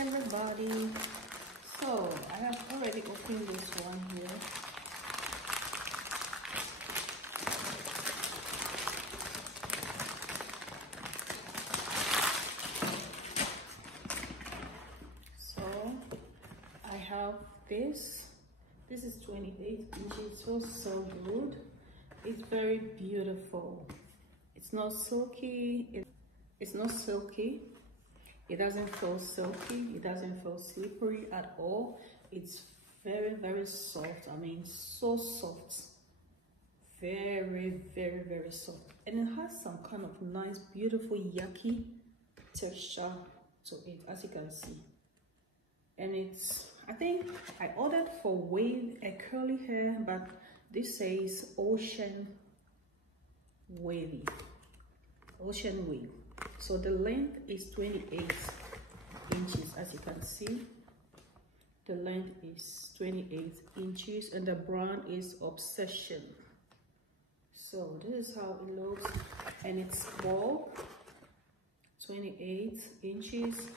everybody. So I have already opened this one here. So I have this is 28 inches. So good. It's very beautiful. It's not silky. It's not silky. It doesn't feel silky. It doesn't feel slippery at all. It's very, very soft. I mean, so soft. Very, very, very soft. And it has some kind of nice, beautiful, yucky texture to it, as you can see. And it's, I think I ordered for wave, a curly hair, but this says ocean wavy. Ocean wave. So the length is 28 inches, as you can see. The length is 28 inches and the brand is Obsession. So this is how it looks, and it's small, 28 inches,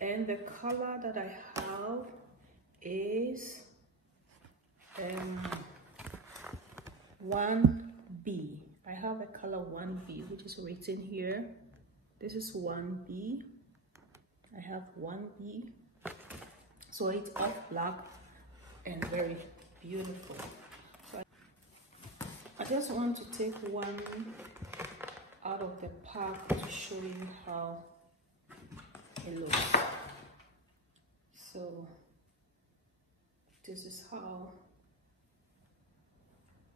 and the color that I have is 1B. I have a color 1B, which is written here. This is 1B. I have 1B. So it's all black and very beautiful. So I just want to take one out of the pack to show you how it looks. So this is how,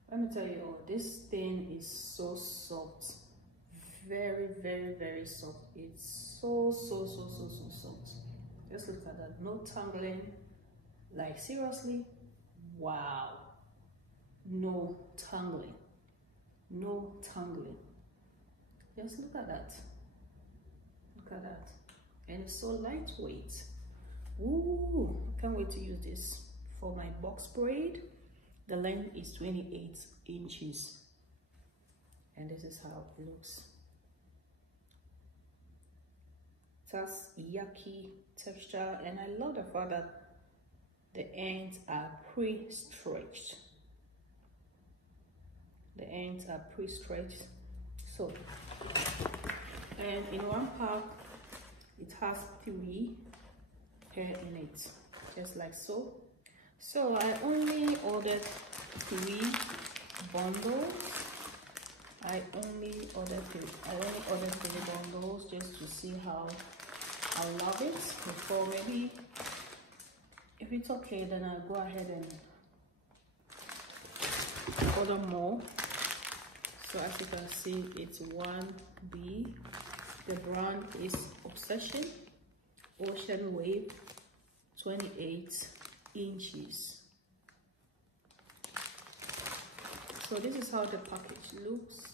let me tell you, this thing is so soft. Very, very, very soft. It's so soft. Just look at that. No tangling. Like, seriously, wow. No tangling. No tangling. Just look at that. Look at that. And it's so lightweight. Ooh, I can't wait to use this for my box braid. The length is 28 inches. And this is how it looks. It has yucky texture, and I love the fact that the ends are pre-stretched. The ends are pre-stretched. So, and in one pack, it has 3 hair in it, just like so. So I only ordered 3 bundles. I only ordered 3 bundles just to see how I love it before. Maybe if it's okay, then I'll go ahead and order more. So as you can see, it's 1B. The brand is Obsession, Ocean Wave, 28 inches. So this is how the package looks.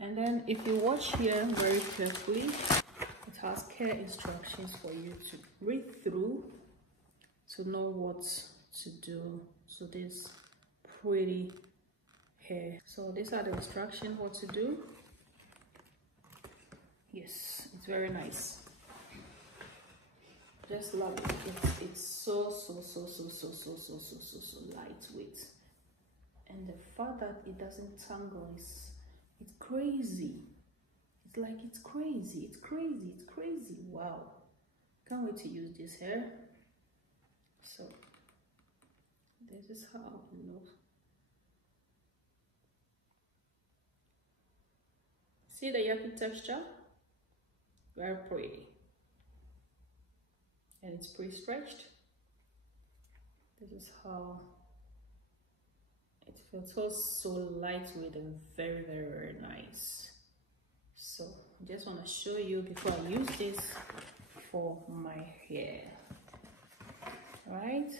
And then if you watch here very carefully, it has care instructions for you to read through to know what to do to this pretty hair. So these are the instructions what to do. Yes, it's very nice. Just love it. It's so lightweight, and the fact that it doesn't tangle is it's crazy. It's like it's crazy. Wow, can't wait to use this hair. So this is how it looks. See the yucky texture? Very pretty. And it's pre-stretched. This is how it feels, so lightweight and very, very, very nice. So I just want to show you before I use this for my hair. All right.